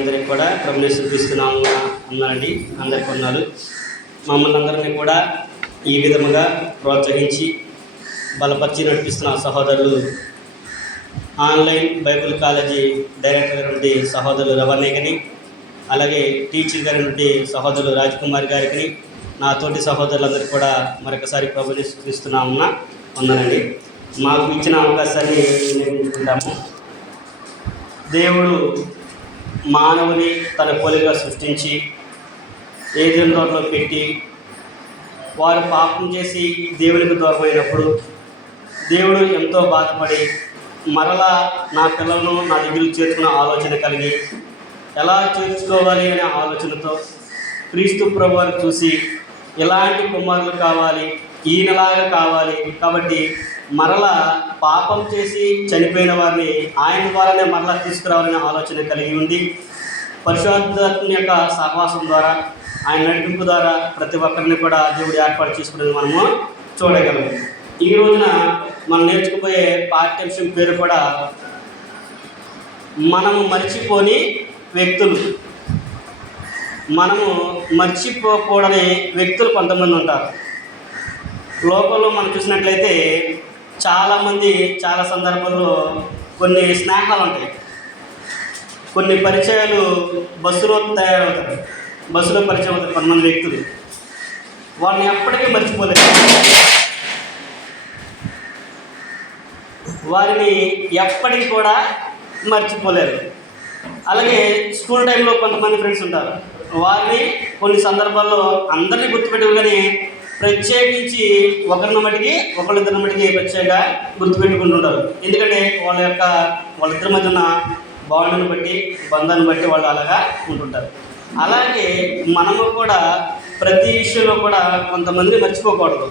అందరికీ కూడా ప్రభుని తీసుకున్నాము అన్నారండి. అందరికి కొన్నారు మమ్మల్ని అందరినీ కూడా ఈ విధముగా ప్రోత్సహించి బలపరిచి నడిపిస్తున్న సహోదరులు ఆన్లైన్ బైబిల్ కాలేజీ డైరెక్టర్ అయినటువంటి సహోదరులు రవణేగని అలాగే టీచర్ గారి నుండి సహోదరులు రాజ్ కుమార్ గారికి నా తోటి సహోదరులందరికీ కూడా మరొకసారి ప్రభుని చూపిస్తున్నాము ఉన్నానండి మాకు ఇచ్చిన అవకాశాన్ని వినియోగించుకుంటాము దేవుడు మానవుని తన పోలిగా సృష్టించి ఏదైనా తోటలో పెట్టి వారు పాపం చేసి దేవునికి దూరమైనప్పుడు దేవుడు ఎంతో బాధపడి మరలా నా పిల్లలను నా దగ్గరికి చేర్చుకున్న ఆలోచన కలిగి ఎలా చేర్చుకోవాలి అనే ఆలోచనతో క్రీస్తు ప్రభువారు చూసి ఎలాంటి కుమారులు కావాలి ఈయనలాగా కావాలి. కాబట్టి మరలా పాపం చేసి చనిపోయిన వారిని ఆయన ద్వారానే మరలా తీసుకురావాలనే ఆలోచన కలిగి ఉంది. పరిశుద్ధాత్మ యొక్క సహవాసం ద్వారా ఆయన నడిపింపు ద్వారా ప్రతి ఒక్కరిని కూడా దేవుడు ఏర్పాటు చేసుకునేది మనము చూడగలము ఈ రోజున మనం నేర్చుకుపోయే పాఠ్యాంశం పేరు కూడా మనము మర్చిపోని వ్యక్తులు. మనము మర్చిపోకూడని వ్యక్తులు కొంతమంది ఉంటారు. లోకంలో మనం చూసినట్లయితే చాలామంది చాలా సందర్భాల్లో కొన్ని స్నేహాలు ఉంటాయి. కొన్ని పరిచయాలు బస్సులో తయారవుతారు. బస్సులో పరిచయం అవుతారు కొంతమంది వ్యక్తులు. వాళ్ళని ఎప్పటికీ మర్చిపోలేరు. వారిని ఎప్పటికీ కూడా మర్చిపోలేరు. అలాగే స్కూల్ టైంలో కొంతమంది ఫ్రెండ్స్ ఉంటారు. వారిని కొన్ని సందర్భాల్లో అందరినీ గుర్తుపెట్టవు కానీ ప్రత్యేకించి ఒకరిని మటుకి ఒకళ్ళిద్దరి మటుకి ప్రత్యేకంగా గుర్తుపెట్టుకుంటుంటారు. ఎందుకంటే వాళ్ళ యొక్క వాళ్ళిద్దరి మధ్య ఉన్న బాండ్ని బట్టి బంధాన్ని బట్టి వాళ్ళు అలాగా ఉంటుంటారు. అలాగే మనము కూడా ప్రతి విషయంలో కూడా కొంతమందిని మర్చిపోకూడదు.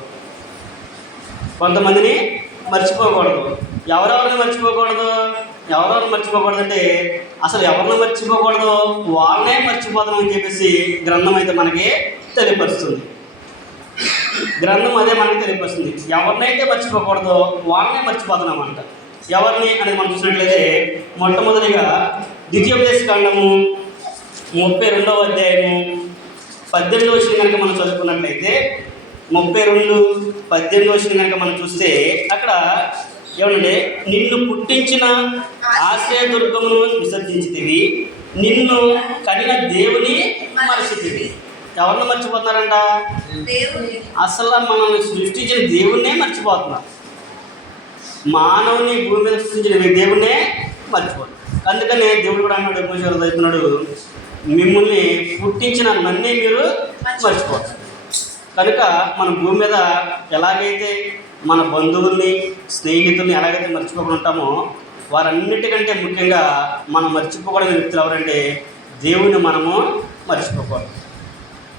కొంతమందిని మర్చిపోకూడదు. ఎవరెవరిని మర్చిపోకూడదు? ఎవరెవరిని మర్చిపోకూడదు అంటే అసలు ఎవరిని మర్చిపోకూడదు? వాళ్ళనే మర్చిపోదామని చెప్పేసి గ్రంథం అయితే మనకి తెలియపరుస్తుంది. గ్రంథం అదే మనకి తెలియపరుస్తుంది. ఎవరినైతే మర్చిపోకూడదో వాళ్ళనే మర్చిపోతున్నామంట. ఎవరిని అనేది మనం చూసినట్లయితే మొట్టమొదటిగా ద్వితీయోపదేశ కాండము ముప్పై రెండవ అధ్యాయము పద్దెనిమిది వచ్చిన కనుక మనం చదువుకున్నట్లయితే ముప్పై రెండు పద్దెనిమిది వచ్చిన కనుక మనం చూస్తే అక్కడ ఏమంటే నిన్ను పుట్టించిన ఆశ్రయదుర్గమును విసర్జించితివి నిన్ను కనిన దేవుని మరచితివి. ఎవరిని మర్చిపోతున్నారంట అసలు మనల్ని సృష్టించిన దేవుణ్ణే మర్చిపోతున్నాం మానవుని భూమి మీద సృష్టించిన దేవుణ్ణే మర్చిపోతున్నాం అందుకనే దేవుడు కూడా అన్నాడు మోసేవాళ్ళు చెప్తున్నాడు మిమ్మల్ని పుట్టించిన నన్నే మీరు మర్చిపోతారు. కనుక మన భూమి మీద ఎలాగైతే మన బంధువుల్ని స్నేహితుల్ని ఎలాగైతే మర్చిపోకుండా ఉంటామో వారన్నిటికంటే ముఖ్యంగా మనం మర్చిపోకూడని వ్యక్తులు ఎవరంటే దేవుని మనము మర్చిపోకూడదు.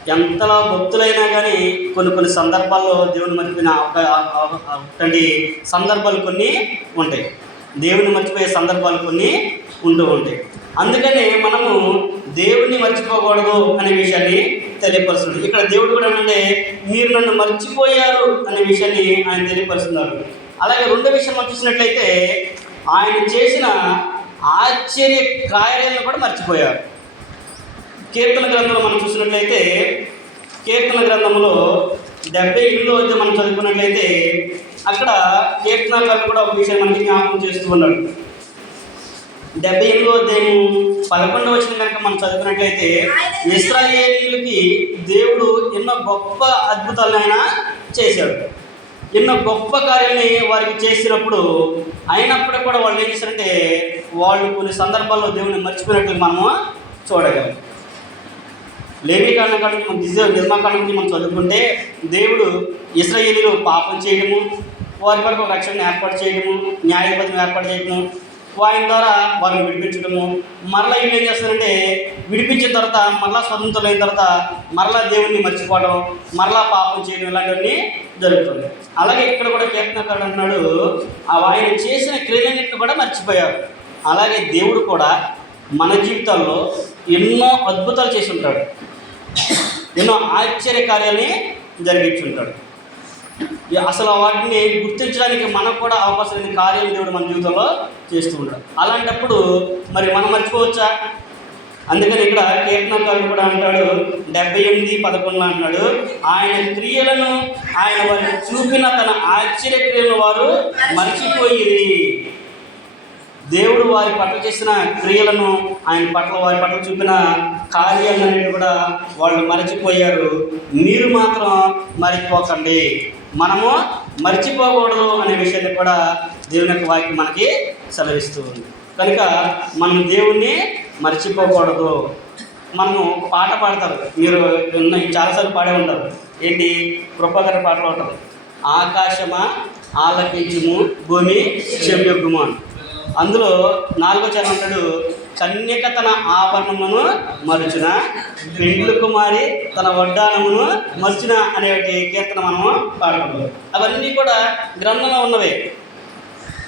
ఎంతలా భక్తులైనా కానీ కొన్ని కొన్ని సందర్భాల్లో దేవుని మర్చిపోయిన ఒక- అటువంటి సందర్భాలు కొన్ని ఉంటాయి. దేవుని మర్చిపోయే సందర్భాలు కొన్ని ఉంటూ ఉంటాయి. అందుకనే మనము దేవుణ్ణి మర్చిపోకూడదు అనే విషయాన్ని తెలియపరుస్తుంది. ఇక్కడ దేవుడు కూడా ఏంటంటే మీరు నన్ను మర్చిపోయారు అనే విషయాన్ని ఆయన తెలియపరుస్తున్నారు అలాగే రెండో విషయం మనం చూసినట్లయితే ఆయన చేసిన ఆశ్చర్య కార్యాలను కూడా మర్చిపోయారు. కీర్తన గ్రంథంలో మనం చూసినట్లయితే కీర్తన గ్రంథంలో డెబ్బై ఇల్లు అయితే మనం చదువుకున్నట్లయితే అక్కడ కీర్తనకారులు కూడా ఒక విషయం మనకి జ్ఞాపకం చేస్తూ ఉన్నాడు. డెబ్బై ఎనిమిదో అధ్యాయం పదకొండవ వచ్చిన కనుక మనం చదువుకున్నట్లయితే ఇస్రాయేలీలకి దేవుడు ఎన్నో గొప్ప అద్భుతాలను ఆయన చేశాడు. ఎన్నో గొప్ప కార్యాలని వారికి చేసినప్పుడు అయినప్పటికీ కూడా వాళ్ళు ఏం చేశారంటే వాళ్ళు కొన్ని సందర్భాల్లో దేవుని మర్చిపోయినట్లు మనము చూడగలం. లేవి కారణం కాడ నుంచి మనం దిశ నిర్మాకాండ నుంచి మనం చదువుకుంటే దేవుడు ఇస్రాయేలీలు పాపం చేయడము వారి వరకు ఒక ఏర్పాటు చేయడము న్యాయపతిని ఏర్పాటు చేయడము వారి ద్వారా వారిని విడిపించడము. మరలా వీళ్ళు ఏం చేస్తారంటే విడిపించిన తర్వాత మరలా స్వతంత్రం అయిన తర్వాత మరలా దేవుణ్ణి మర్చిపోవడం మరలా పాపం చేయడం ఇలాంటివన్నీ జరుగుతుంది. అలాగే ఇక్కడ కూడా కీర్తనకారుడు అన్నాడు ఆ ఆయన చేసిన క్రియలన్నింటిని కూడా మర్చిపోయారు. అలాగే దేవుడు కూడా మన జీవితాల్లో ఎన్నో అద్భుతాలు చేసి ఉంటాడు. ఎన్నో ఆశ్చర్య కార్యాలని జరిగించుంటాడు. ఈ అసలు వాటిని గుర్తించడానికి మనకు కూడా అవకాశం లేని కార్యం దేవుడు మన జీవితంలో చేస్తూ ఉంటాడు. అలాంటప్పుడు మరి మనం మర్చిపోవచ్చా? అందుకని ఇక్కడ కీర్తనకారుడు కూడా అంటాడు డెబ్బై ఎనిమిది పదకొండు అంటాడు ఆయన క్రియలను ఆయన వారికి చూపిన తన ఆశ్చర్యక్రియలను వారు మర్చిపోయి దేవుడు వారి పట్ల చేసిన క్రియలను ఆయన పట్ల వారి పట్ల చూపిన కార్యాలన్నిటి కూడా వాళ్ళు మరచిపోయారు. మీరు మాత్రం మరిచిపోకండి. మనము మర్చిపోకూడదు అనే విషయాన్ని కూడా దేవుని యొక్క వాక్యం మనకి సెలవిస్తూ ఉంది. కనుక మనం దేవుణ్ణి మర్చిపోకూడదు. మనము పాట పాడతారు. మీరు చాలాసార్లు పాడే ఉంటారు. ఏంటి? కృపకర పాటలు ఉంటారు ఆకాశమా ఆలకించుము భూమి చెవియొగ్గుము అని. అందులో నాలుగో చరణం అంటాడు కన్యక తన ఆభరణమును మరుచున పెండ్లు కుమారి తన వడ్డానమును మరుచున అనేటి కీర్తన మనము పాడుకుంటాం అవన్నీ కూడా గ్రంథంలో ఉన్నవే.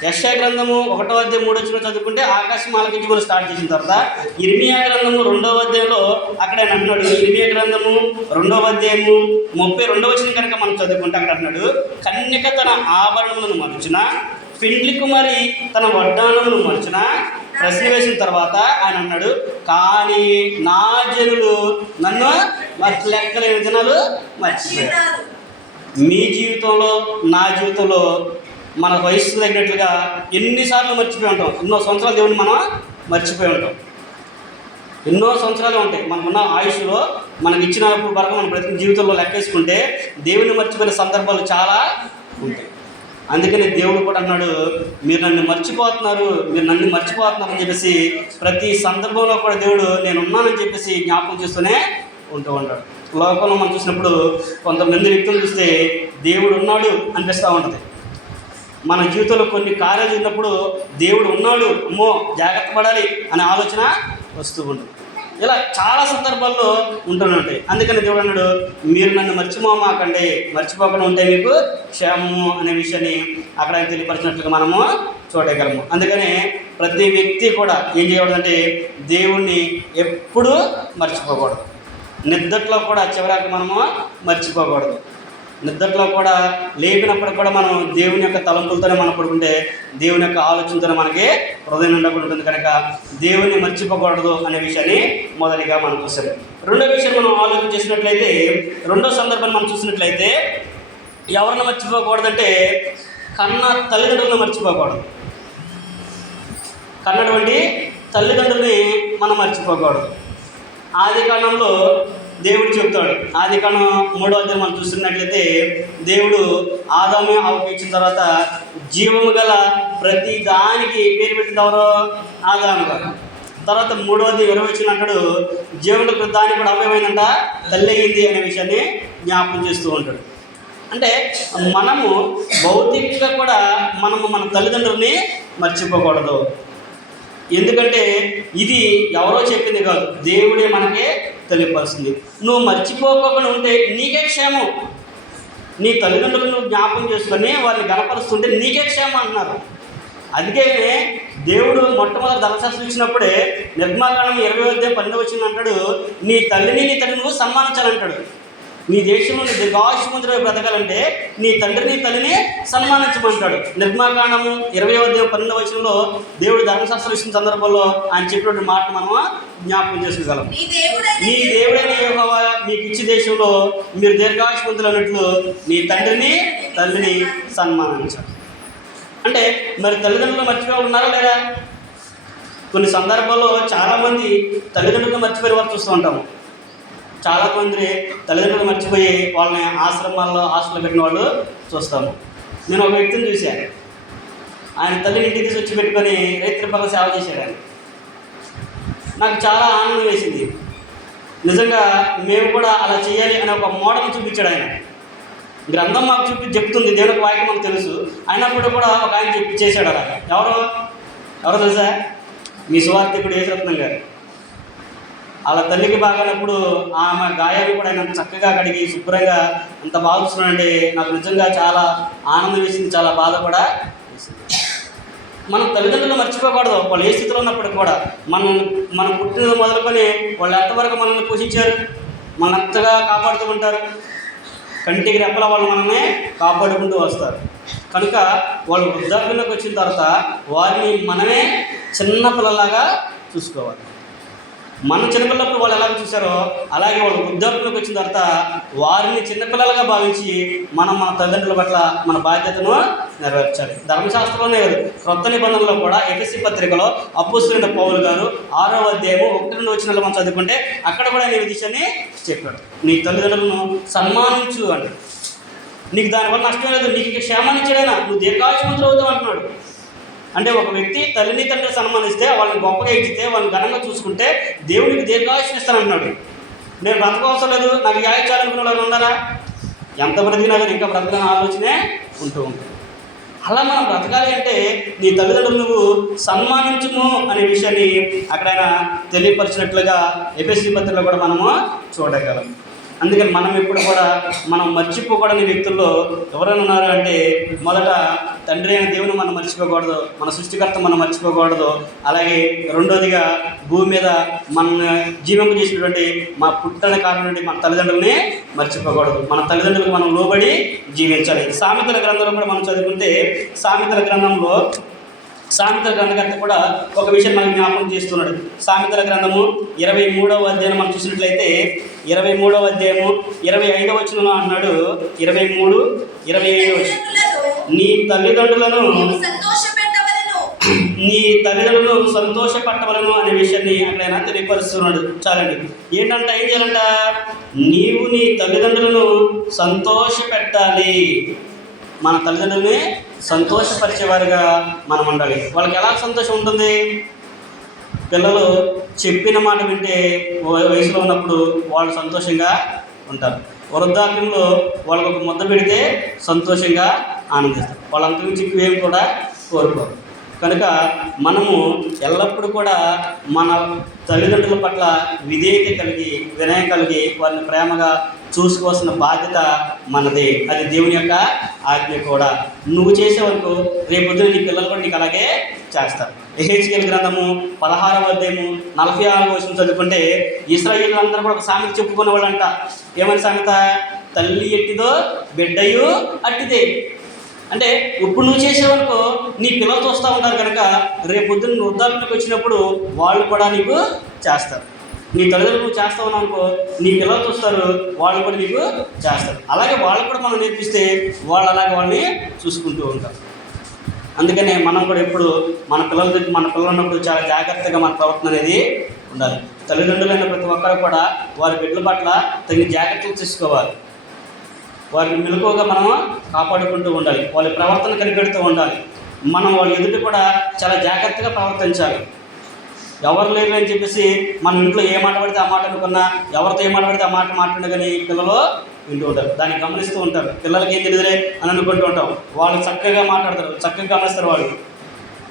యశ గ్రంథము ఒకటో అధ్యాయం మూడో వచ్చిన చదువుకుంటే ఆకాశం ఆలకించుకొని స్టార్ట్ చేసిన తర్వాత ఇర్మియా గ్రంథము రెండవ అధ్యాయంలో అక్కడ ఆయన అంటున్నాడు ఇర్మియా గ్రంథము రెండవ అధ్యాయము ముప్పై రెండవ వచ్చిన కనుక మనం చదువుకుంటే అక్కడ అన్నాడు కన్యక తన ఆభరణములను మరుచున పిండ్లి కుమారి తన వడ్డానమును మరుచున ప్రశ్న వేసిన తర్వాత ఆయన అన్నాడు కానీ నా జనులు నన్ను మర్చి లెక్కలేని జనాలు మర్చిపోయారు. మీ జీవితంలో నా జీవితంలో మన వయస్సు తగినట్లుగా ఎన్నిసార్లు మర్చిపోయి ఉంటాం. ఎన్నో సంవత్సరాలు దేవుని మనం మర్చిపోయి ఉంటాం. ఎన్నో సంవత్సరాలు ఉంటాయి. మనకున్న ఆయుష్లో మనకి ఇచ్చినప్పుడు వరకు మనం ప్రతి జీవితంలో లెక్కేసుకుంటే దేవుని మర్చిపోయిన సందర్భాలు చాలా ఉంటాయి. అందుకని దేవుడు కూడా అన్నాడు మీరు నన్ను మర్చిపోతున్నారు మీరు నన్ను మర్చిపోతున్నారు అని చెప్పేసి ప్రతి సందర్భంలో కూడా దేవుడు నేను ఉన్నానని చెప్పేసి జ్ఞాపకం చేస్తూనే ఉంటూ ఉంటాడు. లోకంలో మనం చూసినప్పుడు కొంతమంది వ్యక్తులు చూస్తే దేవుడు ఉన్నాడు అనిపిస్తూ ఉంటుంది. మన జీవితంలో కొన్ని కార్యాలు ఉన్నప్పుడు దేవుడు ఉన్నాడు అమ్మో జాగ్రత్త పడాలి అనే ఆలోచన వస్తూ ఉంటుంది. ఇలా చాలా సందర్భాల్లో ఉంటూనే ఉంటాయి అందుకని దేవుడు అన్నాడు మీరు నన్ను మర్చిపోమాకండి మర్చిపోకుండా ఉంటే మీకు క్షేమము అనే విషయాన్ని అక్కడ తెలియపరిచినట్లుగా మనము చూడగలము. అందుకని ప్రతి వ్యక్తి కూడా ఏం చేయకూడదంటే దేవుణ్ణి ఎప్పుడూ మర్చిపోకూడదు. నిద్దట్లో కూడా చివరికి మనము మర్చిపోకూడదు. నిద్రలో కూడా లేపినప్పుడు కూడా మనం దేవుని యొక్క తలంపులతోనే మనం పడుకుంటే దేవుని యొక్క ఆలోచనతోనే మనకి హృదయం ఉండకుండా ఉంటుంది. కనుక దేవుని మర్చిపోకూడదు అనే విషయాన్ని మొదటిగా మనం చూసాం. రెండో విషయం మనం ఆలోచన చేసినట్లయితే రెండో సందర్భాన్ని మనం చూసినట్లయితే ఎవరిని మర్చిపోకూడదంటే కన్న తల్లిదండ్రులను మర్చిపోకూడదు. కన్నటువంటి తల్లిదండ్రుల్ని మనం మర్చిపోకూడదు. ఆది కాలంలో దేవుడు చెప్తాడు. ఆది కాలం మూడో అధ్యాయం మనం చూస్తున్నట్లయితే దేవుడు ఆదాము ఆవుకి తర్వాత జీవము గల ప్రతి దానికి పేరు పెట్టింది ఎవరో? ఆదాము గారు. తర్వాత మూడవది ఇరవై వచ్చిన అంటాడు జీవుడు ప్రతి దానికి కూడా అవయమైందంట తల్లయింది అనే విషయాన్ని జ్ఞాపకం చేస్తూ ఉంటాడు. అంటే మనము భౌతికంగా కూడా మనము మన తల్లిదండ్రుల్ని మర్చిపోకూడదు. ఎందుకంటే ఇది ఎవరో చెప్పింది కాదు. దేవుడే మనకి తెలియపరుస్తుంది. నువ్వు మర్చిపోకుండా ఉంటే నీకే క్షేమం. నీ తల్లిదండ్రులకు నువ్వు జ్ఞాపకం చేసుకొని వారిని గణపరుస్తుంటే నీకే క్షేమం అంటున్నారు. అందుకే దేవుడు మొట్టమొదటి ధర్మశాస్త్రం ఇచ్చినప్పుడే నిర్మాకాండం ఇరవై వద్ద పన్నెండు వచ్చింది అంటాడు నీ తల్లిని నీ తల్లిని నువ్వు సన్మానించాలంటాడు. నీ దేశంలో నీ దీర్ఘాయుష్మంతుడు బ్రతకాలంటే నీ తండ్రిని తల్లిని సన్మానించమంటాడు నిర్మాకాండము ఇరవై అధ్యాయం పన్నెండు వచనంలో దేవుడు ధర్మశాస్త్రం ఇచ్చిన సందర్భంలో ఆయన చెప్పినటువంటి మాట మనము జ్ఞాపకం చేసుకోగలం నీ దేవుడైన మీకు ఇచ్చి దేశంలో మీరు దీర్ఘాయుష్మంతులు అన్నట్లు నీ తండ్రిని తల్లిని సన్మానించాలి. అంటే మరి తల్లిదండ్రులు మర్చిపోయి ఉన్నారా లేదా? కొన్ని సందర్భాల్లో చాలామంది తల్లిదండ్రులు మర్చిపోయే వాళ్ళు చూస్తూ ఉంటాము. చాలా మంది తల్లిదండ్రులు మర్చిపోయి వాళ్ళని ఆశ్రమాల్లో హాస్టల్లో పెట్టిన వాళ్ళు చూస్తాము. నేను ఒక వ్యక్తిని చూశాను ఆయన తల్లిని ఇంటికి తీసి వచ్చి పెట్టుకొని రైతుల పనులు సేవ చేశాడు ఆయన. నాకు చాలా ఆనందం వేసింది. నిజంగా మేము కూడా అలా చేయాలి అనే ఒక మోడల్ చూపించాడు ఆయన. గ్రంథం మాకు చూపి చెప్తుంది దేవునికి వాక్యం మాకు తెలుసు. అయినప్పుడు కూడా ఒక ఆయన చెప్పి చేశాడు అలా ఎవరు? ఎవరు తెలుసా? మీ సువార్థికుడు యేసరత్నం గారు. వాళ్ళ తల్లికి బాగానప్పుడు ఆమె గాయాలు కూడా ఆయన అంత చక్కగా కడిగి శుభ్రంగా అంత బాగా నాకు నిజంగా చాలా ఆనందం వేసింది చాలా బాధ కూడా వేసింది మనం తల్లిదండ్రులు మర్చిపోకూడదు. వాళ్ళు ఏ స్థితిలో ఉన్నప్పటికీ కూడా మనం మనం పుట్టినది మొదలుకొని వాళ్ళు ఎంతవరకు మనల్ని పోషించారు? మన అంతగా కాపాడుతూ ఉంటారు. కంటికి రెప్పల వాళ్ళు మనల్ని కాపాడుకుంటూ వస్తారు. కనుక వాళ్ళు వృద్ధాప్యంలోకి వచ్చిన తర్వాత వారిని మనమే చిన్న పిల్లలాగా చూసుకోవాలి. మన చిన్నపిల్లప్పుడు వాళ్ళు ఎలా చూశారో అలాగే వాళ్ళు వృద్ధాప్యంలోకి వచ్చిన తర్వాత వారిని చిన్నపిల్లలుగా భావించి మనం మన తల్లిదండ్రుల పట్ల మన బాధ్యతను నెరవేర్చాలి. ధర్మశాస్త్రంలోనే కాదు క్రొత్త నిబంధనలో కూడా ఎఫ్ఎస్సి పత్రికలో అప్పుస్తున్న పౌలు గారు ఆరో అధ్యాయము ఒకటి నుండి వచ్చిన మనం చదువుకుంటే అక్కడ కూడా నేను విషయాన్ని చెప్పాడు నీ తల్లిదండ్రులను సన్మానించు అని నీకు దానివల్ల నష్టం లేదు నీకు క్షేమాన్ని ఇచ్చాడైనా నువ్వు దీర్ఘాయుష్మంతులు అవుతావు అంటున్నాడు. అంటే ఒక వ్యక్తి తల్లిని తండ్రి సన్మానిస్తే వాళ్ళని గొప్పగా ఇచ్చితే వాళ్ళని ఘనంగా చూసుకుంటే దేవునికి దీర్ఘాయుష్ని ఇస్తానంటున్నాడు. నేను బ్రతకవసరం లేదు. నాకు యాయించాలనుకున్న వాళ్ళు ఉన్నారా? ఎంత బ్రతికినా కానీ ఇంకా బ్రతకని ఆలోచనే ఉంటూ ఉంటుంది. అలా మనం బ్రతకాలి అంటే నీ తల్లిదండ్రులు నువ్వు సన్మానించుము అనే విషయాన్ని అక్కడైనా తెలియపరిచినట్లుగా ఎపిఎస్సి పత్రికలో కూడా మనము చూడగలం. అందుకని మనం ఎప్పుడు కూడా మనం మర్చిపోకూడని వ్యక్తుల్లో ఎవరైనా ఉన్నారు అంటే మొదట తండ్రి అయిన దేవుని మనం మర్చిపోకూడదు మన సృష్టికర్త మనం మర్చిపోకూడదు. అలాగే రెండోదిగా భూమి మీద మన జీవింపు చేసినటువంటి మా పుట్టని కారణం నుండి మన తల్లిదండ్రులని మర్చిపోకూడదు. మన తల్లిదండ్రులకు మనం లోబడి జీవించాలి. సామెతల గ్రంథంలో కూడా మనం చదువుకుంటే సామెతల గ్రంథంలో సామెతల గ్రంథకర్త కూడా ఒక విషయం మనకు జ్ఞాపకం చేస్తున్నాడు. సామెతల గ్రంథము ఇరవై మూడవ అధ్యాయం మనం చూసినట్లయితే ఇరవై మూడవ అధ్యాయము ఇరవై ఐదవ వచనంలో అన్నాడు ఇరవై మూడు ఇరవై ఐదు వచనం. నీ తల్లిదండ్రులను. నీ తల్లిదండ్రులను సంతోషపట్టవలను అనే విషయాన్ని అక్కడ ఆయన తెలియపరుస్తున్నాడు. చాలండి. ఏంటంట ఏం చేయాలంట? నీవు నీ తల్లిదండ్రులను సంతోషపెట్టాలి. మన తల్లిదండ్రుల్ని సంతోషపరిచేవారుగా మనం ఉండాలి వాళ్ళకి ఎలా సంతోషం ఉంటుంది? పిల్లలు చెప్పిన మాట వింటే వయసులో ఉన్నప్పుడు వాళ్ళు సంతోషంగా ఉంటారు. వృద్ధాప్యంలో వాళ్ళకు ఒక ముద్ద పెడితే సంతోషంగా ఆనందిస్తారు. వాళ్ళ అంతరించి ఏమి కూడా కోరుకోరు. కనుక మనము ఎల్లప్పుడూ కూడా మన తల్లిదండ్రుల పట్ల విధేయత కలిగి వినయం కలిగి వారిని ప్రేమగా చూసుకోవాల్సిన బాధ్యత మనది. అది దేవుని యొక్క ఆజ్ఞ కూడా. నువ్వు చేసే వరకు రేపొద్దున నీ పిల్లలు కూడా నీకు అలాగే చేస్తారు. ఎహెచ్కేల్ గ్రంథము పదహారవ అధ్యాయము నలభై ఆరు వచ్చిన చదువుకుంటే ఇస్రాయిల్ అందరూ కూడా ఒక సామెత చెప్పుకునే వాళ్ళంట ఏమని సామెత? తల్లి ఎట్టిదో బిడ్డయు అట్టిదే. అంటే ఇప్పుడు నువ్వు చేసేవనుకో నీ పిల్లలు చూస్తూ ఉంటారు కనుక రేపు పొద్దున్న నువ్వు వచ్చినప్పుడు వాళ్ళు కూడా నీకు చేస్తారు. నీ తల్లిదండ్రులు నువ్వు చేస్తావు అనుకో నీ పిల్లలు చూస్తారు వాళ్ళు కూడా నీకు చేస్తారు. అలాగే వాళ్ళు కూడా మనం నేర్పిస్తే వాళ్ళు అలాగే వాళ్ళని చూసుకుంటూ ఉంటారు. అందుకనే మనం కూడా ఎప్పుడు మన పిల్లల దగ్గర మన పిల్లలు ఉన్నప్పుడు చాలా జాగ్రత్తగా మన ప్రవర్తన అనేది ఉండాలి. తల్లిదండ్రులైన ప్రతి ఒక్కరు కూడా వారి బిడ్డల పట్ల తగిన జాగ్రత్తలు తీసుకోవాలి. వారిని మెలకువగా మనం కాపాడుకుంటూ ఉండాలి. వాళ్ళ ప్రవర్తన కనిపెడుతూ ఉండాలి. మనం వాళ్ళ ఎదుటి కూడా చాలా జాగ్రత్తగా ప్రవర్తించాలి. ఎవరు లేరు అని చెప్పేసి మన ఇంట్లో ఏ మాట పడితే ఆ మాట అనుకున్నా ఎవరితో ఏ మాట పడితే ఆ మాట మాట్లాడగానే పిల్లలు వింటూ ఉంటారు. దాన్ని గమనిస్తూ ఉంటారు. పిల్లలకి ఏం తెలియదులే అని అనుకుంటూ ఉంటాం. వాళ్ళు చక్కగా మాట్లాడతారు. చక్కగా గమనిస్తారు వాళ్ళు.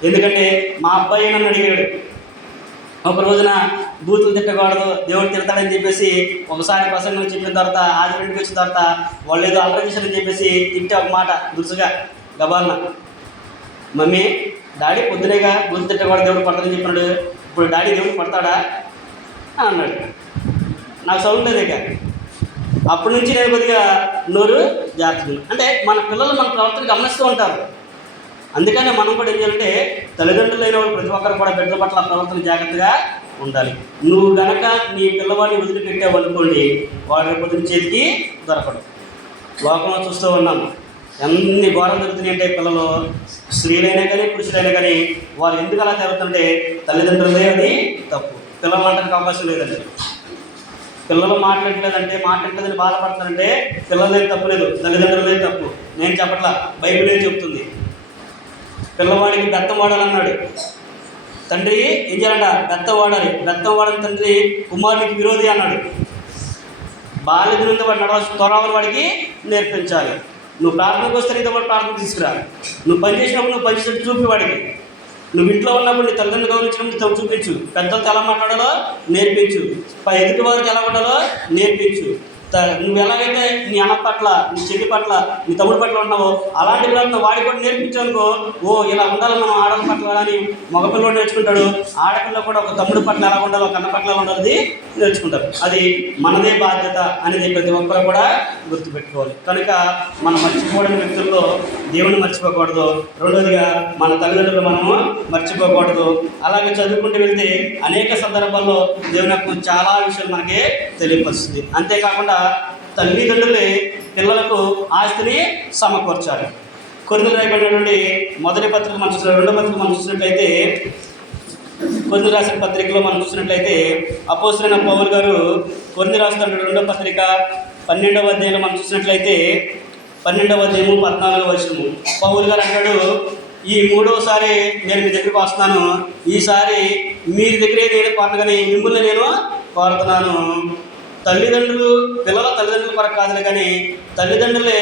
ఎందుకంటే మా అబ్బాయి నన్ను అడిగాడు. ఒక రోజున బూతులు తిట్టకూడదు దేవుడు తిడతాడని చెప్పేసి ఒకసారి ప్రసంగం చెప్పిన తర్వాత ఆచరణకి వచ్చిన తర్వాత వాళ్ళు ఏదో అల్లరి చేశారని చెప్పేసి తిట్టే ఒక మాట దురుసుగా గబాలన. మమ్మీ డాడీ పొద్దునేగా బూతులు తిట్టకూడదు దేవుడు పడతాడని చెప్పినాడు. ఇప్పుడు డాడీ దేవుడు పడతాడా? అని అన్నాడు. నాకు సౌండ్ లేదు ఇక. అప్పటి నుంచి నేను కొద్దిగా నోరు జాగ్రత్త అంటే మన పిల్లలు మన ప్రవర్తన గమనిస్తూ ఉంటారు. అందుకనే మనం కూడా ఏం చేయాలంటే తల్లిదండ్రులైన వాళ్ళు ప్రతి ఒక్కరు కూడా బిడ్డల పట్ల ప్రవర్తన జాగ్రత్తగా ఉండాలి. నువ్వు గనక నీ పిల్లవాడిని వదిలిపెట్టావు అనుకోండి వాడి పొద్దున చేతికి దొరకడు. లోకంలో చూస్తూ ఉన్నాము. ఎన్ని ఘోరం జరుగుతున్నాయంటే పిల్లలు స్త్రీలైనా కానీ పురుషులైనా కానీ వాళ్ళు ఎందుకు అలా జరుగుతుంటే తల్లిదండ్రులే అది తప్పు. పిల్లలు మాట్లాడక అవకాశం లేదండి. పిల్లలు మాట్లాడలేదంటే మాట్లాడలేదని బాధపడతారంటే పిల్లలే తప్పు లేదు తల్లిదండ్రులే తప్పు. నేను చెప్పట్లా బైబిల్ ఏం చెప్తుంది? పిల్లవాడికి బెత్తం వాడాలన్నాడు. తండ్రి ఏం చేయాలంట? బెత్తం వాడాలి. బెత్తం వాడని తండ్రి కుమారునికి విరోధి అన్నాడు. బాల్యం నుండి వాడు నడవ త్వరవని వాడికి నేర్పించాలి. నువ్వు ప్రార్థనకు వస్తే నీతో పాటు ప్రార్థన తీసుకురా. నువ్వు పని చేసినప్పుడు నువ్వు పని చేసినట్టు చూపి వాడికి. నువ్వు ఇంట్లో ఉన్నప్పుడు నీ తల్లిదండ్రులు గౌరవించినప్పుడు చూపించు. పెద్దలతో ఎలా మాట్లాడాలో నేర్పించు. పై ఎదుటి వారికి ఎలా ఉండాలో నేర్పించు. నువ్వు ఎలాగైతే నీ అన్న పట్ల నీ చెల్లి పట్ల నీ తమ్ముడు పట్ల ఉన్నావో అలాంటి ప్రయత్నం వాడి కూడా నేర్పించానుకో ఓ ఇలా ఉండాలి మనం ఆడవాళ్ళ పట్ల అని మగపిల్లడు నేర్చుకుంటాడు. ఆడపిల్ల కూడా ఒక తమ్ముడు పట్ల ఎలా ఉండాలో ఒక అన్న పట్ల ఉండాలి నేర్చుకుంటారు. అది మనదే బాధ్యత అనేది ప్రతి ఒక్కరు కూడా గుర్తుపెట్టుకోవాలి. కనుక మనం మర్చిపోవడం వ్యక్తుల్లో దేవుని మర్చిపోకూడదు. రెండోదిగా మన తల్లిదండ్రులు మనము మర్చిపోకూడదు. అలాగే చదువుకుంటూ వెళ్తే అనేక సందర్భాల్లో దేవుని యొక్క చాలా విషయాలు మనకి తెలియపరుస్తుంది. అంతేకాకుండా తల్లిదండ్రులే పిల్లలకు ఆస్తిని సమకూర్చాలి. కొరిందులు రాయబడినటువంటి మొదటి పత్రిక మనం చూసిన రెండో పత్రిక మనం చూసినట్లయితే కొన్ని రాసిన పత్రికలో మనం చూసినట్లయితే అపోసరైన పౌల్ గారు కొన్ని రాస్తున్న రెండో పత్రిక పన్నెండవ అధ్యాయంలో మనం చూసినట్లయితే పన్నెండవ అధ్యాయము పద్నాలుగవ వచనము. పౌల్ గారు అంటాడు ఈ మూడవసారి నేను మీ దగ్గరికి వస్తున్నాను. ఈసారి మీ దగ్గరే నేను కోరగానే మిమ్మల్ని నేను కోరుతున్నాను. తల్లిదండ్రులు పిల్లల తల్లిదండ్రుల కొరకు కాదు కానీ తల్లిదండ్రులే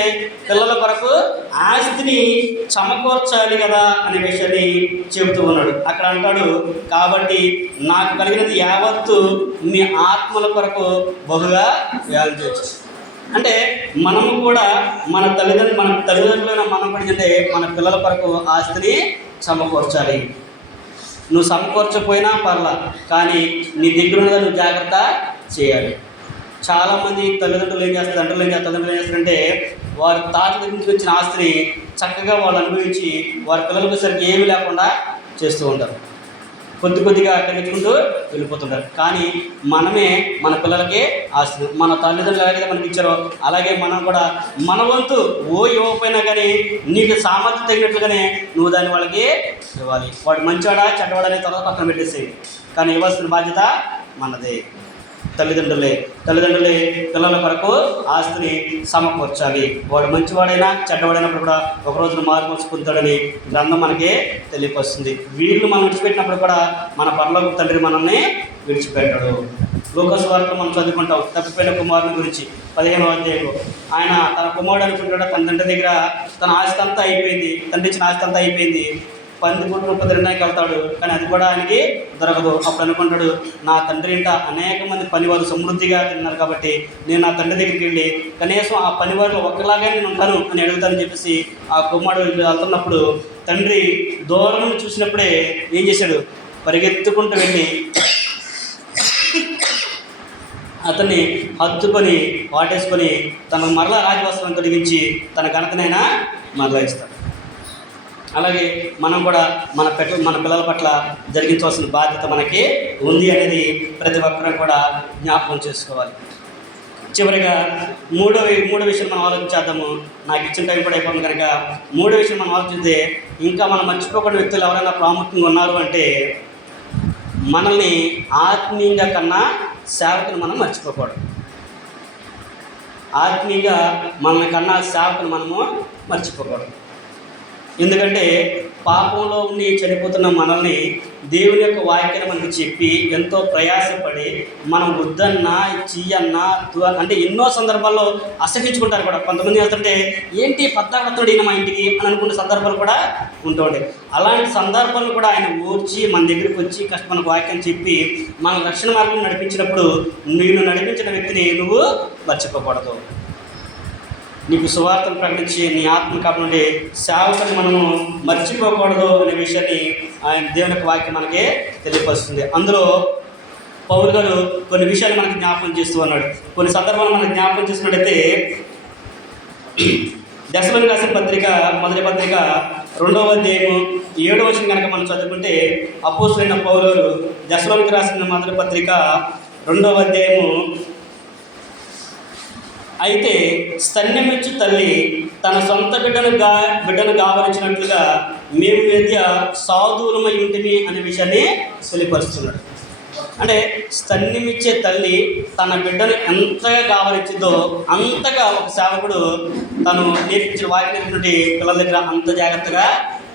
పిల్లల కొరకు ఆస్తిని సమకూర్చాలి కదా అనే విషయాన్ని చెబుతూ ఉన్నాడు. అక్కడ అంటాడు కాబట్టి నాకు కలిగినది యావత్తు మీ ఆత్మల కొరకు బహుగా వ్యాధి చేయొచ్చు అంటే మనము కూడా మన తల్లిదండ్రులు మన తల్లిదండ్రులైన మనం పడిందంటే మన పిల్లల కొరకు ఆస్తిని సమకూర్చాలి. నువ్వు సమకూర్చపోయినా పర్లా కానీ నీ దగ్గర ఉన్నది నువ్వు జాగ్రత్త చేయాలి. చాలామంది తల్లిదండ్రులు ఏం చేస్తారు తండ్రులు ఏం చేస్తారు తల్లిదండ్రులు ఏం చేస్తారంటే వారి తాత దగ్గర నుంచి వచ్చిన ఆస్తిని చక్కగా వాళ్ళు అనుభవించి వారి పిల్లలకు సరిగ్గా ఏమీ లేకుండా చేస్తూ ఉంటారు. కొద్ది కొద్దిగా కలిగించుకుంటూ వెళ్ళిపోతుంటారు. కానీ మనమే మన పిల్లలకి ఆస్తి మన తల్లిదండ్రులు ఎలాగైతే మనకి ఇచ్చారో అలాగే మనం కూడా మన వంతు ఓ ఇవ్వకపోయినా కానీ నీకు సామర్థ్యం తగినట్లుగానే నువ్వు దాన్ని వాళ్ళకి ఇవ్వాలి. వాడు మంచివాడా చెడ్డవాడా అనే తర్వాత పక్కన పెట్టేసేయండి కానీ ఇవ్వాల్సిన బాధ్యత మనదే. తల్లిదండ్రులే. తల్లిదండ్రులే పిల్లల కొరకు ఆస్తిని సమకూర్చాలి. వాడు మంచివాడైనా చెడ్డవాడైనప్పుడు కూడా ఒక రోజున మారు గ్రంథం మనకి తెలియపరుస్తుంది. వీళ్ళు మనం విడిచిపెట్టినప్పుడు కూడా మన పరలోక తండ్రి మనల్ని విడిచిపెట్టాడు. లోకస్ వార్త మనం చదువుకుంటాం. తప్పిపోయిన కుమారుని గురించి పదిహేను అధ్యాయంలో ఆయన తన కుమారుడు అనుకుంటాడు తన తండ్రి దగ్గర తన ఆస్తి అంతా అయిపోయింది. తండ్రి ఇచ్చిన ఆస్తి అంతా అయిపోయింది. పంది గుడ్లు ఉపద్రవడానికి వెళ్తాడు. కానీ అది కూడా ఆయనకి దొరకదు. అప్పుడు అనుకుంటాడు నా తండ్రి ఇంట అనేక మంది పనివారు సమృద్ధిగా తిన్నారు కాబట్టి నేను నా తండ్రి దగ్గరికి వెళ్ళి కనీసం ఆ పనివారిలో ఒకలాగే నేను ఉంటాను అని అడుగుతానని చెప్పేసి ఆ కుమారుడు వెళ్తున్నప్పుడు తండ్రి దూరం చూసినప్పుడే ఏం చేశాడు? పరిగెత్తుకుంటూ వెళ్ళి అతన్ని హత్తుకొని వాటేసుకొని తన మరలా రాజవస్త్రం తొలగించి తన ఘనతనైనా మరలా ఇస్తాడు అలాగే మనం కూడా మన పెట్ మన పిల్లల పట్ల జరిగించవలసిన బాధ్యత మనకి ఉంది అనేది ప్రతి ఒక్కరం కూడా జ్ఞాపకం చేసుకోవాలి. చివరిగా మూడో మూడో విషయం మనం ఆలోచించేద్దాము. నాకు ఇచ్చిన టైం కూడా అయిపోయింది కనుక మూడో విషయం మనం ఆలోచిస్తే ఇంకా మనం మర్చిపోకుండా వ్యక్తులు ఎవరైనా ప్రాముఖ్యంగా ఉన్నారు అంటే మనల్ని ఆత్మీయంగా కన్నా సేవకుని మనం మర్చిపోకూడదు. ఆత్మీయంగా మనల్ని కన్నా సేవకుని మనము మర్చిపోకూడదు. ఎందుకంటే పాపంలో ఉండి చనిపోతున్న మనల్ని దేవుని యొక్క వాక్యాన్ని మనకి చెప్పి ఎంతో ప్రయాసపడి మనం వద్దన్నా చెయ్యన్నా అంటే ఎన్నో సందర్భాల్లో అసహించుకుంటారు కూడా. కొంతమంది వెళ్తుంటే ఏంటి పద్దాడతాడు ఈయన మా ఇంటికి? అని అనుకునే సందర్భాలు కూడా ఉంటూ ఉంటాయి. అలాంటి సందర్భాలు కూడా ఆయన ఓర్చి మన దగ్గరికి వచ్చి కష్ట మనకు వాక్యం చెప్పి మన రక్షణ మార్గం నడిపించినప్పుడు నేను నడిపించిన వ్యక్తిని నువ్వు మర్చిపోకూడదు. నీకు సువార్తను ప్రకటించి నీ ఆత్మ కాపాడే సేవకుని మనము మర్చిపోకూడదు అనే విషయాన్ని ఆయన దేవుని యొక్క వాక్యం మనకి తెలియపరుస్తుంది. అందులో పౌరు గారు కొన్ని విషయాలు మనకి జ్ఞాపకం చేస్తూ ఉన్నాడు. కొన్ని సందర్భాలు మనకు జ్ఞాపకం చేసినట్టయితే దశమని రాసిన పత్రిక మొదటి పత్రిక రెండవ అధ్యాయము ఏడవ వచ్చిన కనుక మనం చదువుకుంటే అపోసులైన పౌరు దశలోనికి రాసిన మొదటి పత్రిక రెండవ అధ్యాయము అయితే స్తన్యమిచ్చు తల్లి తన సొంత బిడ్డను గా బిడ్డను గావరించినట్లుగా మేము మధ్య సాధువులమై ఉంటుంది అనే విషయాన్ని తెలియపరుస్తున్నాడు. అంటే స్తన్యమిచ్చే తల్లి తన బిడ్డను ఎంతగా గావరించిందో అంతగా ఒక సేవకుడు తను నేర్పించిన వారికి పిల్లల దగ్గర అంత జాగ్రత్తగా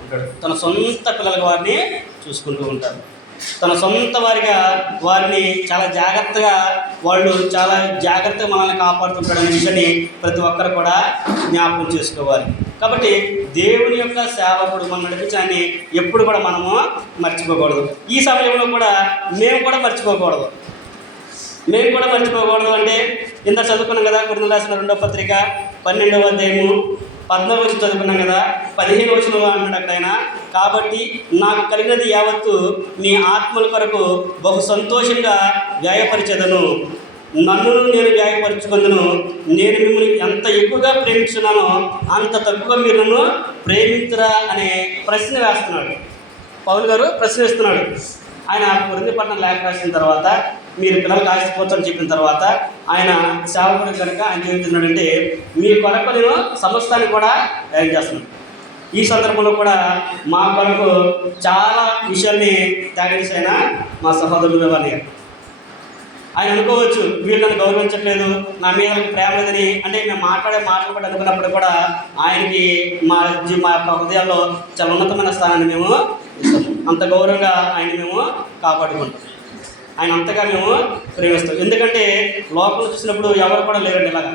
ఉంటాడు. తన సొంత పిల్లల వారిని చూసుకుంటూ ఉంటాడు. తన సొంత వారిగా వారిని చాలా జాగ్రత్తగా వాళ్ళు చాలా జాగ్రత్తగా మనల్ని కాపాడుతుంటాడు అనే విషయాన్ని ప్రతి ఒక్కరు కూడా జ్ఞాపకం చేసుకోవాలి. కాబట్టి దేవుని యొక్క సేవకుడు మనం నడిపించాన్ని ఎప్పుడు కూడా మనము మర్చిపోకూడదు. ఈ సమయంలో కూడా మేము కూడా మర్చిపోకూడదు. మేము కూడా మర్చిపోకూడదు అంటే ఇంత చదువుకున్నాం కదా కుటుంబ రాసిన రెండో పత్రిక పన్నెండవ అధ్యాయము పద్నాలుగు వచ్చి చదువుకున్నాం కదా? పదిహేను వచ్చిన అన్నాడు అక్కడ ఆయన. కాబట్టి నాకు కలిగినది యావత్తు మీ ఆత్మల కొరకు బహు సంతోషంగా వ్యాయపరిచేదను. నన్ను నేను వ్యాయపరుచుకుందును నేను మిమ్మల్ని ఎంత ఎక్కువగా ప్రేమించున్నానో అంత తక్కువ మీరు నన్ను ప్రేమించరా అనే ప్రశ్న వేస్తున్నాడు. పౌల్ గారు ప్రశ్న ఆయన ఆయన పట్టణం లేఖ రాసిన తర్వాత మీరు పిల్లలకు ఆశిపోవచ్చు అని చెప్పిన తర్వాత ఆయన సేవకుడు కనుక ఆయన చెబుతున్నాడంటే చేస్తున్నాడంటే మీ కొరకు నేను సమస్తాన్ని కూడా తయారు చేస్తున్నాను. ఈ సందర్భంలో కూడా మా కొరకు చాలా విషయాల్ని త్యాగం ఆయన మా సహోదరులు వారి ఆయన అనుకోవచ్చు వీళ్ళు నన్ను గౌరవించట్లేదు నా మీద ప్రేమ లేదని అంటే మేము మాట్లాడే మాటలు కూడా అనుకున్నప్పుడు కూడా ఆయనకి మా మా యొక్క హృదయాల్లో చాలా ఉన్నతమైన స్థానాన్ని మేము ఇస్తాము. అంత గౌరవంగా ఆయన మేము కాపాడుకుంటాం. ఆయన అంతగా మేము ప్రేమిస్తాం ఎందుకంటే లోపల చూసినప్పుడు ఎవరు కూడా లేరండి ఇలాగా.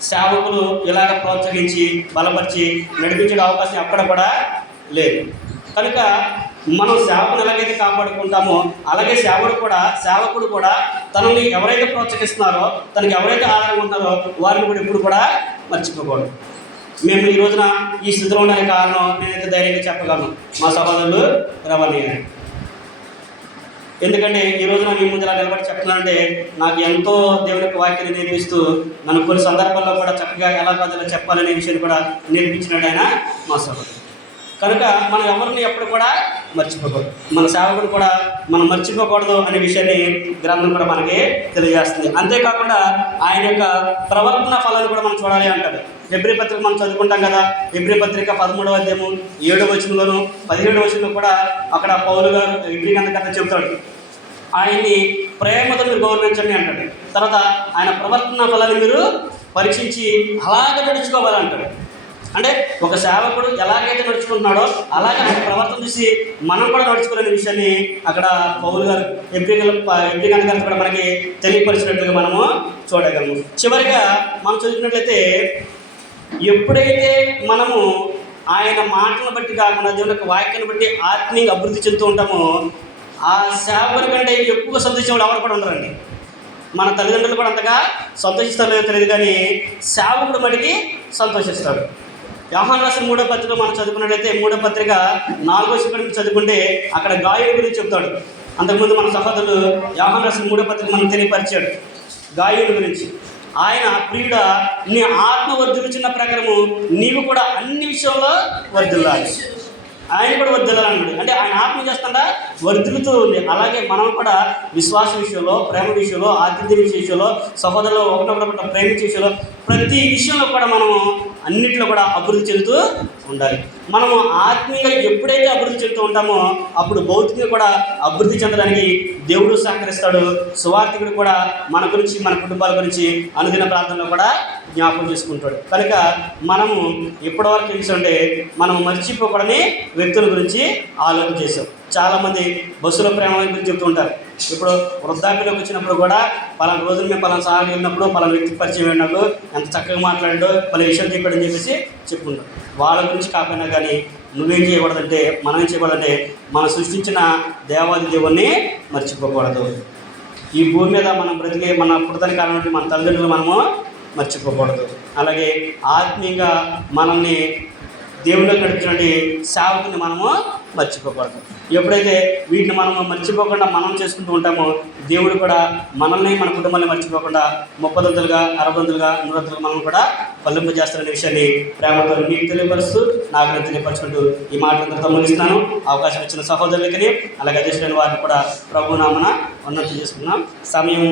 సేవకులు ఇలాగ ప్రోత్సహించి బలపరిచి నడిపించే అవకాశం ఎక్కడ కూడా లేదు. కనుక మనం సేవకుని ఎలాగైతే కాపాడుకుంటామో అలాగే సేవడు కూడా సేవకుడు కూడా తనని ఎవరైతే ప్రోత్సహిస్తున్నారో తనకి ఎవరైతే ఆధారంగా ఉంటారో వారిని కూడా ఎప్పుడు కూడా మర్చిపోకూడదు. మేము ఈ రోజున ఈ స్థితిలో ఉండడానికి కారణం నేనైతే ధైర్యంగా చెప్పగలను. మా సహోదరులు రవాణి ఎందుకంటే ఈ రోజున మీ ముందు నాకు నిలబడి చెప్తున్నానంటే నాకు ఎంతో దేవుని యొక్క వాక్యాన్ని నేర్పిస్తూ నన్ను కొన్ని సందర్భాల్లో కూడా చక్కగా ఎలా కాదు చెప్పాలనే విషయాన్ని కూడా నేర్పించినాడు ఆయన మా సహోదరుడు. కనుక మనం ఎవరిని ఎప్పుడు కూడా మర్చిపోకూడదు. మన సేవకుడు కూడా మనం మర్చిపోకూడదు అనే విషయాన్ని గ్రంథం కూడా మనకి తెలియజేస్తుంది. అంతేకాకుండా ఆయన యొక్క ప్రవర్తన ఫలాన్ని కూడా మనం చూడాలి అంటారు. ఎబ్రి పత్రిక మనం చదువుకుంటాం కదా ఎబ్రి పత్రిక పదమూడవ అధ్యాయము ఏడవ వచనంలోను పదిహేడు వచనంలో కూడా అక్కడ పౌలు గారు ఎబ్రి కథ చెబుతాడు. ఆయన్ని ప్రేమతో మీరు గౌరవించండి అంటాడు. తర్వాత ఆయన ప్రవర్తన ఫలాన్ని మీరు పరీక్షించి అలాగే నడుచుకోవాలంటాడు. అంటే ఒక సేవకుడు ఎలాగైతే నడుచుకుంటున్నాడో అలాగే ఆయన ప్రవర్తన చూసి మనం కూడా నడుచుకోలేని విషయాన్ని అక్కడ పౌరు గారు ఎంపీ ఎంపీ గారు కూడా మనకి తెలియపరిచినట్లుగా మనము చూడగలము. చివరిగా మనం చదువుకున్నట్లయితే ఎప్పుడైతే మనము ఆయన మాటను బట్టి కాకుండా దేవుని యొక్క వాక్యాన్ని బట్టి ఆత్మీయ అభివృద్ధి చెందుతూ ఉంటామో ఆ సేవకుని కంటే ఎక్కువ సంతోషం ఎవరు కూడా ఉండరండి. మన తల్లిదండ్రులు కూడా అంతగా సంతోషిస్తారో లేదో తెలియదు కానీ సేవకుడు మటుకి సంతోషిస్తాడు. వ్యవహాన్ రాసిన మూడో పత్రిక మనం చదువుకున్నట్లయితే మూడో పత్రిక నాలుగో శిఖరం నుంచి చదువుకుంటే అక్కడ గాయకుడి గురించి చెప్తాడు. అంతకుముందు మన సహోదరుడు వ్యవహాన్ రాసిన మూడో పత్రిక మనం తెలియపరిచాడు గాయకుడి గురించి. ఆయన ప్రియుడ నీ ఆత్మ వర్ధిల్లుచున్న ప్రకారము నీవు కూడా అన్ని విషయంలో వర్ధిల్లాలి. ఆయన కూడా వర్ధిల్లాలన్నాడు అంటే ఆయన ఆత్మ చేస్తుందా? వర్ధిల్లుతూ ఉంది. అలాగే మనం కూడా విశ్వాస విషయంలో ప్రేమ విషయంలో ఆతిథ్య విషయంలో సహోదరులు ఒకటొకటి పట్ల ప్రేమ విషయంలో ప్రతి విషయంలో కూడా మనము అన్నింటిలో కూడా అభివృద్ధి చెందుతూ ఉండాలి. మనము ఆత్మీయంగా ఎప్పుడైతే అభివృద్ధి చెందుతూ ఉంటామో అప్పుడు భౌతికంగా కూడా అభివృద్ధి చెందడానికి దేవుడు సహకరిస్తాడు. సువార్థికుడు కూడా మన గురించి మన కుటుంబాల గురించి అనుదిన ప్రాంతంలో కూడా జ్ఞాపకం చేసుకుంటాడు. కనుక మనము ఇప్పటివరకు ఏంటంటే మనం మర్చిపోకూడని వ్యక్తుల గురించి ఆలోచన చేసాం చాలామంది బస్సులో ప్రేమ గురించి చెప్తూ ఉంటారు. ఇప్పుడు వృద్ధాప్యలోకి వచ్చినప్పుడు కూడా పలానా రోజులు మేము పలానా సార్లు వెళ్ళినప్పుడు పలానా వ్యక్తి పరిచయం అయినప్పుడు ఎంత చక్కగా మాట్లాడాడో పలు విషయాలు చెప్పాడని చెప్పేసి చెప్పుకుంటాం వాళ్ళ గురించి కాకపోయినా కానీ నువ్వేం చేయకూడదంటే మనం ఏం చేయకూడదంటే మనం సృష్టించిన దేవాది దేవుణ్ణి మర్చిపోకూడదు. ఈ భూమి మీద మనం బ్రతికే మన పుడతని కారణం మన తల్లిదండ్రులు మనము మర్చిపోకూడదు. అలాగే ఆత్మీయంగా మనల్ని దేవుళ్ళు నడిపినటువంటి సేవకుని మనము మర్చిపోకూడదు. ఎప్పుడైతే వీటిని మనము మర్చిపోకుండా మనం చేసుకుంటూ ఉంటామో దేవుడు కూడా మనల్ని మన కుటుంబాన్ని మర్చిపోకుండా ముప్పదంతులుగా అరవంతులుగా నూరంతులుగా మనం కూడా పల్లింపు చేస్తారనే విషయాన్ని ప్రేమతో మీకు తెలియపరుస్తూ నాకు తెలియపరచుకుంటూ ఈ మాటలంతా ముగిస్తున్నాను. అవకాశం ఇచ్చిన సహోదరులకి అలాగే అధ్యక్షులైన వారిని కూడా ప్రభునామన ఉన్నతి చేసుకున్నాం సమయం